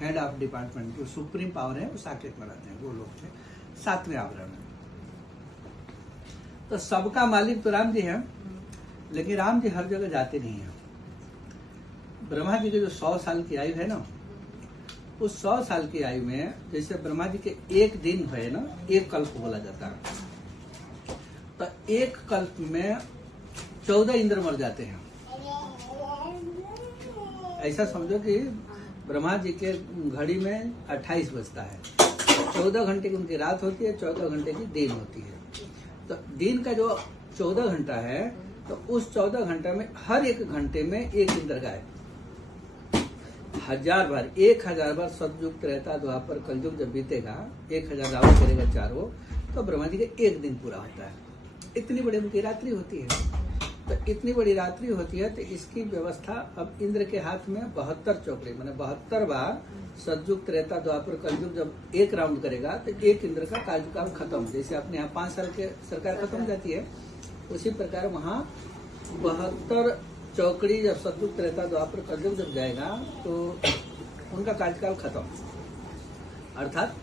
Head of department, जो supreme power है वो साकेत में रहते हैं, वो लोग थे 7वें आवरण में। तो सबका मालिक तो राम जी है, लेकिन राम जी हर जगह जाते नहीं हैं। ब्रह्मा जी की जो 100 साल की आयु है ना, उस 100 साल की आयु में जैसे ब्रह्मा जी के एक दिन है ना, एक कल्प बोला जाता है। तो एक कल्प में 14 इंद्र मर जाते हैं। ऐसा समझो कि ब्रह्मा जी के घड़ी में 28 बजता है, 14 घंटे की उनकी रात होती है, 14 घंटे की दिन होती है। तो दिन का जो 14 घंटा है, तो उस 14 घंटा में हर एक घंटे में एक इंद्र गायब। 1000 बार, 1000 बार सतयुग रहता द्वापर कलयुग जब बीतेगा, 1000 रावण करेगा 4 वो, तो ब्रह्मा जी का एक दिन पूरा होता है। इतनी बड़ी उनकी रात्रि होती है। तो इतनी बड़ी रात्रि होती है, तो इसकी व्यवस्था अब इंद्र के हाथ में 72 चौकड़ी, मैंने 72 बार सतयुग त्रेता द्वापर कलयुग जब एक राउंड करेगा, तो एक इंद्र का कार्यकाल खत्म। जैसे अपने यहाँ 5 साल के सरकार खत्म हो जाती है, उसी प्रकार वहाँ 72 चौकड़ी जब सतयुग त्रेता द्वापर कलयुग जब जाएगा, तो उनका कार्यकाल खत्म, अर्थात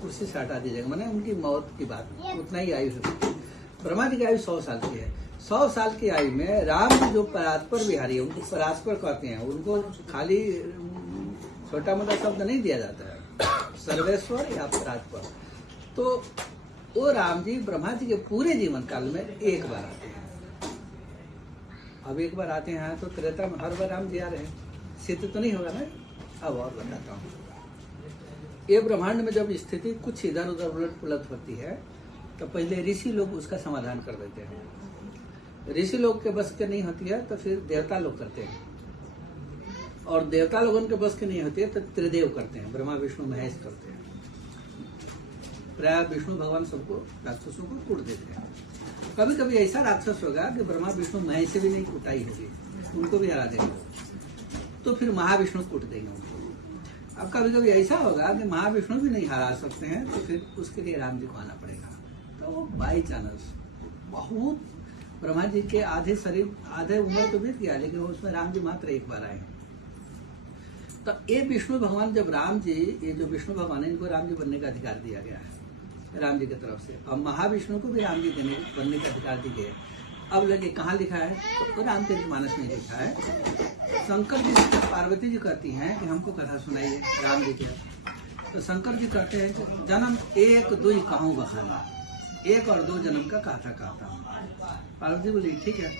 कुर्सी से हटा दी जाएगा, मैंने उनकी मौत की बात, उतना ही आयु है। ब्रह्मा जी की आयु 100 साल की है। 100 साल की आयु में राम जी जो परात्पर विहारी है, उनको परात्पर कहते हैं। उनको खाली छोटा मोटा शब्द नहीं दिया जाता है, सर्वेश्वर या परात्पर। तो वो राम जी ब्रह्मा जी के पूरे जीवन काल में एक बार आते हैं। अब एक बार आते हैं तो त्रेता में हर बार राम जी आ रहे हैं, सिद्ध तो नहीं होगा ना। अब और बताता हूँ, ये ब्रह्मांड में जब स्थिति कुछ इधर उधर उलट पुलट होती है, तो पहले ऋषि लोग उसका समाधान कर देते हैं। ऋषि लोग के बस के नहीं होती है, तो फिर देवता लोग करते हैं, और देवता लोगों के बस की नहीं होती है, तो त्रिदेव करते हैं, ब्रह्मा विष्णु महेश करते हैं। प्राय विष्णु भगवान सबको, राक्षसों को कूट देते हैं। कभी कभी ऐसा राक्षस होगा कि ब्रह्मा विष्णु महेश से भी नहीं कुटाई होगी, उनको भी हरा देंगे, तो फिर महाविष्णु कूट देंगे उनको। अब कभी कभी ऐसा होगा कि महाविष्णु भी नहीं हरा सकते हैं, तो फिर उसके लिए राम जी को आना पड़ेगा। तो बाई चांस बहुत, ब्रह्मा जी के आधे शरीर, आधे उम्र तो बीत गया, लेकिन उसमें राम जी मात्र एक बार आए। तो ये विष्णु भगवान, जब राम जी, ये जो विष्णु भगवान है, इनको राम जी बनने का अधिकार दिया गया है राम जी की तरफ से। अब महाविष्णु को भी राम जी बनने का अधिकार दी गया। अब लगे कहाँ लिखा है, तो रामचरितमानस में लिखा है। शंकर जी से पार्वती जी कहती हैं कि हमको कथा सुनाइए राम जी के। तो शंकर जी कहते हैं कि जन्म 1 2 कहूँ बखाना, 1 और 2 जन्म का कथा कहता हूँ। पार्वती बोली ठीक है।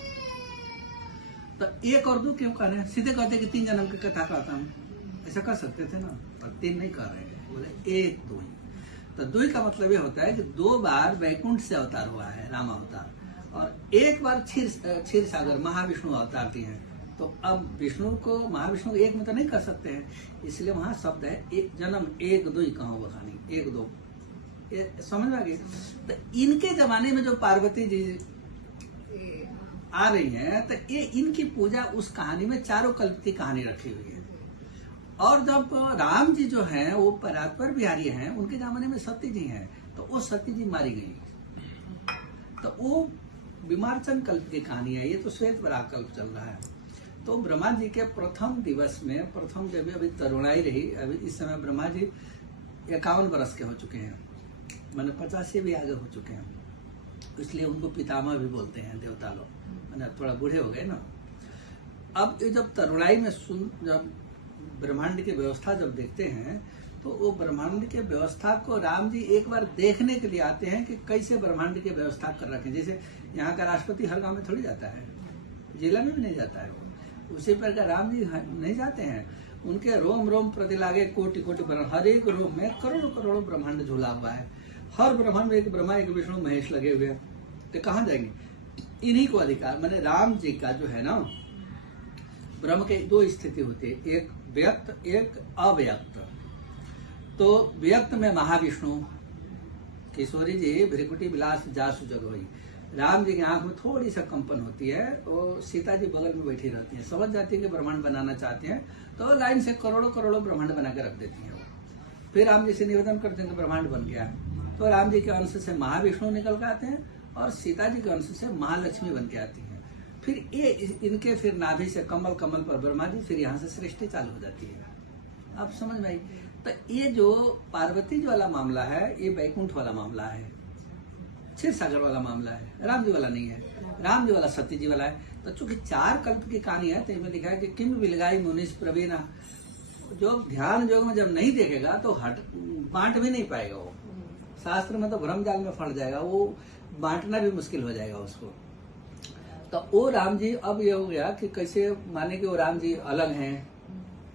तो 1 और 2 क्यों कह रहे हैं, सीधे कहते कि 3 जन्म की कथा कहता हूँ, ऐसा कर सकते थे ना, और 3 नहीं कर रहे हैं, बोले 1 2। तो 2 का मतलब ये होता है कि 2 बार वैकुंठ से अवतार हुआ है राम अवतार, और 1 बार क्षीर सागर महाविष्णु अवतार दिए हैं। तो अब विष्णु को, महाविष्णु को 1 में तो नहीं कर सकते हैं, इसलिए वहां शब्द है जन्म 1 2 कहूँ बखानी, 1 2, समझ में आ गई। तो इनके जमाने में जो पार्वती जी आ रही हैं, तो ये इनकी पूजा उस कहानी में चारों कल्प की कहानी रखी हुई है। और जब राम जी जो हैं वो परात्पर बिहारी हैं, उनके जमाने में सती जी हैं, तो वो सती जी मारी गई, तो वो विमार्चन कल्प की कहानी है। ये तो श्वेत वराह कल्प चल रहा है। तो ब्रह्मा जी के प्रथम दिवस में, प्रथम जब अभी तरुणाई रही, अभी इस समय ब्रह्मा जी 51 वर्ष के हो चुके हैं, मैंने 50 से भी आगे हो चुके हैं, इसलिए उनको पितामह भी बोलते हैं देवता लोग, मैंने थोड़ा बूढ़े हो गए ना। अब ये जब तरुणाई में जब ब्रह्मांड की व्यवस्था जब देखते हैं, तो वो ब्रह्मांड के व्यवस्था को राम जी एक बार देखने के लिए आते हैं कि कैसे ब्रह्मांड की व्यवस्था कर रखे। जैसे यहाँ का राष्ट्रपति हर गांव में थोड़ी जाता है, जिला में भी नहीं जाता है, उसी प्रकार राम जी नहीं जाते हैं। उनके रोम रोम प्रति लागे कोटि कोटि ब्रह्मांड, हर एक रोम में करोड़ों करोड़ों ब्रह्मांड झूला हुआ है। हर ब्रह्मांड में एक ब्रह्मा, एक विष्णु, महेश लगे हुए हैं, तो कहाँ जाएंगे? इन्हीं को अधिकार, मैंने राम जी का जो है ना, ब्रह्म के 2 स्थिति होती है, एक व्यक्त, एक अव्यक्त। तो व्यक्त में महाविष्णु, किशोरी जी भ्रिकुटी विलास जासु जग हुई, राम जी की आंख में थोड़ी सा कंपन होती है, वो सीता जी बगल में बैठी रहती है, समझ जाती है कि ब्रह्मांड बनाना चाहते हैं, तो लाइन से करोड़ों करोड़ों ब्रह्मांड बना के रख देती है। फिर राम जी से निवेदन करते हैं कि ब्रह्मांड बन गया, तो राम जी के अंश से महाविष्णु निकल के आते हैं, और सीता जी के अंश से महालक्ष्मी बन के आती है। फिर ये इनके फिर नाभि से कमल, कमल पर ब्रह्मा जी, फिर यहाँ से सृष्टि चालू हो जाती है। आप समझ में आई। तो ये जो पार्वती जी वाला मामला है ये वैकुंठ वाला मामला है, क्षीर सागर वाला मामला है, राम जी वाला नहीं है। राम जी वाला सत्य जी वाला है। तो चूंकि 4 कल्प की कहानी है तो इसमें लिखा है कि किम विलगाई मुनिस प्रवीणा, जो ध्यान योग में जब नहीं देखेगा तो बांट भी नहीं पाएगा वो। शास्त्र में तो भ्रम जाल में फंस जाएगा, वो बांटना भी मुश्किल हो जाएगा उसको। तो वो राम जी, अब ये हो गया कि कैसे माने कि वो राम जी अलग हैं,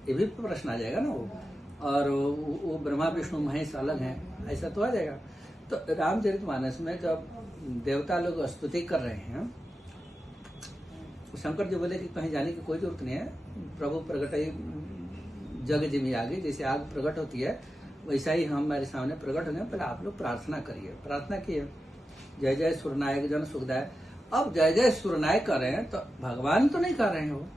ये भी प्रश्न आ जाएगा ना वो। और वो ब्रह्मा विष्णु महेश अलग हैं, ऐसा तो आ जाएगा। तो रामचरितमानस में जब देवता लोग स्तुति कर रहे हैं, शंकर जी बोले कि कहीं जाने की कोई जरूरत नहीं है, प्रभु प्रकट ही जग जिमी आगे, जैसे आग प्रकट होती है वैसा ही हम हमारे सामने प्रकट होंगे, पहले आप लोग प्रार्थना करिए। प्रार्थना किए, जय जय सुरनायक जन सुखदायक। अब जय जय सुरनायक कर रहे हैं तो भगवान तो नहीं कर रहे हैं, वो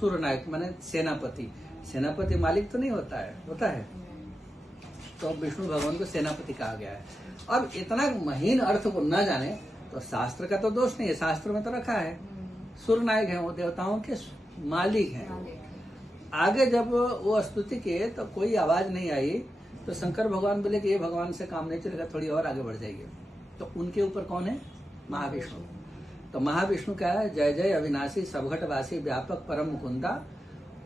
सुरनायक माने सेनापति। सेनापति मालिक तो नहीं होता है, होता है तो विष्णु भगवान को सेनापति कहा गया है। अब इतना महीन अर्थ को न जाने तो शास्त्र का तो दोष नहीं है, शास्त्र में तो रखा है सुरनायक है, वो देवताओं के मालिक हैं। आगे जब वो स्तुति किए तो कोई आवाज नहीं आई, तो शंकर भगवान बोले कि ये भगवान से काम नहीं चलेगा, थोड़ी और आगे बढ़ जाइए। तो उनके ऊपर कौन है? महाविष्णु। तो महाविष्णु क्या है? जय जय अविनाशी सबघटवासी व्यापक परम मुकुंदा,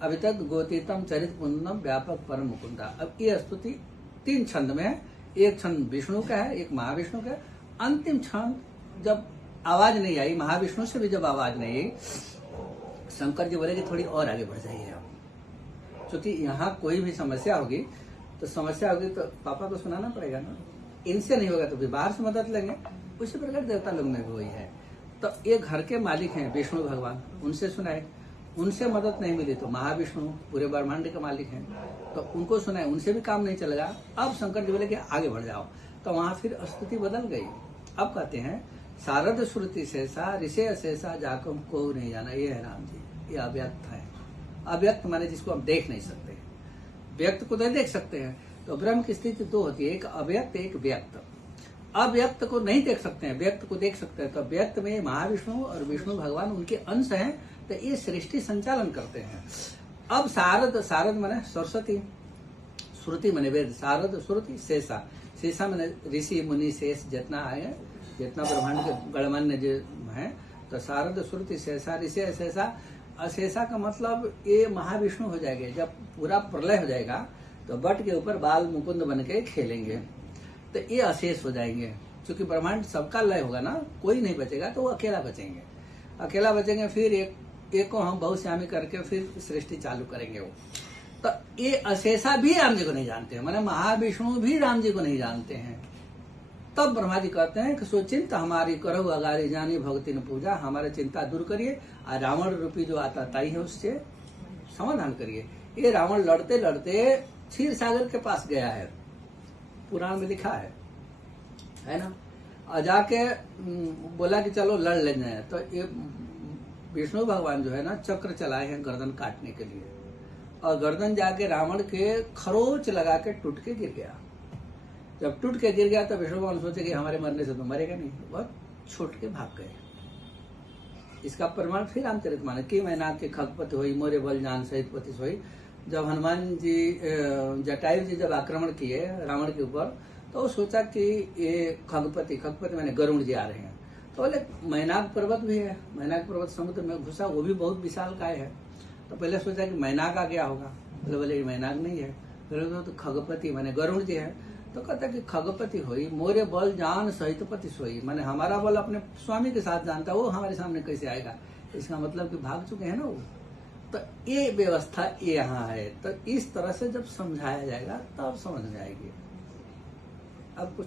अभी तक गोतीतम चरित पुण्यम व्यापक परम मुकुंदा। अब ये स्तुति 3 छंद में है, एक छंद विष्णु का है, एक महाविष्णु का है। अंतिम छंद जब आवाज नहीं आई, महाविष्णु से भी जब आवाज नहीं आई, शंकर जी बोले कि थोड़ी और आगे बढ़ जाइए आप, क्योंकि यहाँ कोई भी समस्या होगी तो पापा को सुनाना पड़ेगा ना, इनसे नहीं होगा तो फिर बाहर से मदद लेंगे। उसी प्रकार देवता लोग में भी वही है। तो ये घर के मालिक हैं विष्णु भगवान, उनसे सुनाए, उनसे मदद नहीं मिली तो महाविष्णु पूरे ब्रह्मांड के मालिक हैं, तो उनको सुनाए, उनसे भी काम नहीं चलेगा। अब शंकर जी बोले कि आगे बढ़ जाओ, तो वहां फिर स्थिति बदल गई। अब कहते हैं शारद श्रुति शेषा ऋषि अशेषा जाकम को नहीं जाना। ये है राम जी, ये अव्यक्त है। अव्यक्त माने जिसको हम देख नहीं सकते, व्यक्त को नहीं देख सकते हैं। तो ब्रह्म की स्थिति 2 होती है, एक अव्यक्त एक व्यक्त। अव्यक्त को नहीं देख सकते हैं, व्यक्त को देख सकते हैं। तो व्यक्त में महाविष्णु और विष्णु भगवान उनके अंश हैं, तो ये सृष्टि संचालन करते हैं। अब शारद माने सरस्वती, श्रुति माने वेद, शारद श्रुति शेषा, शेषा माने ऋषि मुनि शेष जितना आए, जितना ब्रह्मांड के गणमान्य जो है। तो शारद श्रुति शेषा ऋषि अशेषा। अशेषा का मतलब ये महाविष्णु हो जाएंगे। जब पूरा प्रलय हो जाएगा तो बट के ऊपर बाल मुकुंद बन के खेलेंगे, तो ये अशेष हो जाएंगे। क्योंकि ब्रह्मांड सबका लय होगा ना, कोई नहीं बचेगा, तो वो अकेला बचेंगे। फिर एक को हम बहुश्यामी करके फिर सृष्टि चालू करेंगे वो। तो ये अशेषा भी राम जी को नहीं जानते हैं, माने महाविष्णु भी राम जी को नहीं जानते हैं। तब ब्रह्मा जी कहते हैं कि सो चिंता हमारी करो अगारी जानी भक्ति न पूजा, हमारे चिंता दूर करिए और रावण रूपी जो आता ताई है उससे समाधान करिए। ये रावण लड़ते लड़ते क्षीर सागर के पास गया है, पुराण में लिखा है ना। और जाके बोला कि चलो लड़ लेना है। तो ये विष्णु भगवान जो है ना चक्र चलाए हैं गर्दन काटने के लिए, और गर्दन जाके रावण के खरोच लगा के टूट के गिर गया। जब टूट के गिर गया तो विष्णु भगवान सोचे कि हमारे मरने से तो मरेगा नहीं, बहुत छूट के भाग गए। इसका प्रमाण फिर रामचरितमानस की मैनाक के खगपति हुई मोरे बल जान सहित पति सोई। जब हनुमान जी जटायु जी जब आक्रमण किए रावण के ऊपर, तो वो सोचा कि ये खगपति माने गरुड़ जी आ रहे हैं। तो बोले मैनाक पर्वत भी है, मैनाक पर्वत समुद्र में घुसा, वो भी बहुत विशाल काय है। तो पहले सोचा कि मैनाक आ गया होगा, बोले ये मैनाक नहीं है। फिर तो खगपति माने गरुड़ जी है। तो कहता कि खगपति हुई मोरे बल जान सहित पति सोई, माने हमारा बल अपने स्वामी के साथ जानता, वो हमारे सामने कैसे आएगा। इसका मतलब कि भाग चुके हैं ना वो। तो ये व्यवस्था यहाँ है। तो इस तरह से जब समझाया जाएगा तब समझ में आएगी। अब कुछ